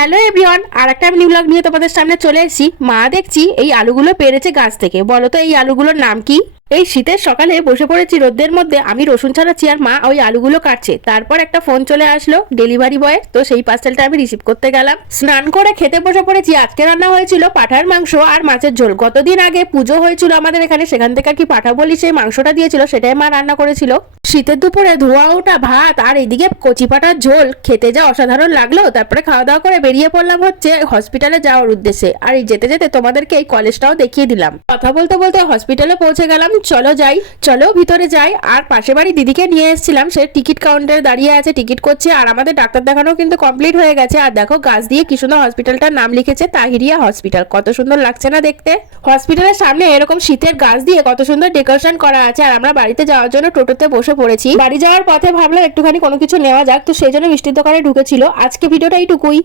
Hello everyone, আর একটা new blog নিয়ে তোমাদের সামনে চলে এসেছি। মা দেখছি এই আলুগুলো পেরেছে গাছ থেকে। বলো তো এই আলুগুলোর নাম কি? এই শীতের সকালে বসে পড়েছি রোদের মধ্যে, আমি রসুন ছাড়াচ্ছি আর মা ওই আলুগুলো কাটছে। তারপর একটা ফোন চলে আসলো ডেলিভারি বয়, তো সেই পার্সেলটা আমি রিসিভ করতে গেলাম। স্নান করে খেতে বসে পড়েছি। আজকে রান্না হয়েছিল পাঠার মাংস আর মাছের ঝোল। গতদিন আগে পুজো হয়েছিল আমাদের এখানে, সেখান থেকে আর কি পাঠা বলি সেই মাংসটা দিয়েছিল, সেটাই মা রান্না করেছিল। শীতের দুপুরে ধোয়া ওঠা ভাত আর এদিকে কচি পাঠার ঝোল খেতে যা অসাধারণ লাগলো। তারপরে খাওয়া দাওয়া করে বেরিয়ে পড়লাম হচ্ছে হসপিটালে যাওয়ার উদ্দেশ্যে। আর এই যেতে যেতে তোমাদেরকে এই কলেজটাও দেখিয়ে দিলাম। কথা বলতে বলতে হসপিটালে পৌঁছে গেলাম। চলো যাই, চলো ভিতরে যাই। আর পাশে বাড়ি দিদিকে নিয়ে এসেছিলাম, সে টিকিট কাউন্টারে দাঁড়িয়ে আছে, টিকিট করছে। আর আমাদের ডাক্তার দেখানো কিন্তু কমপ্লিট হয়ে গেছে। আর দেখো গাছ দিয়ে কি সুন্দর হসপিটালটার নাম লিখেছে, তাহিরিয়া হসপিটাল। কত সুন্দর লাগছে না দেখতে? হসপিটালের সামনে এরকম শীতের গাছ দিয়ে কত সুন্দর ডেকোরেশন করা আছে। আর আমরা বাড়িতে যাওয়ার জন্য টোটোতে বসে পড়েছি। বাড়ি যাওয়ার পথে ভাবলাম একটুখানি কোনো কিছু নেওয়া যাক, তো সেই জন্য মিষ্টির দোকানে ঢুকেছিল। আজকে ভিডিওটা এইটুকুই।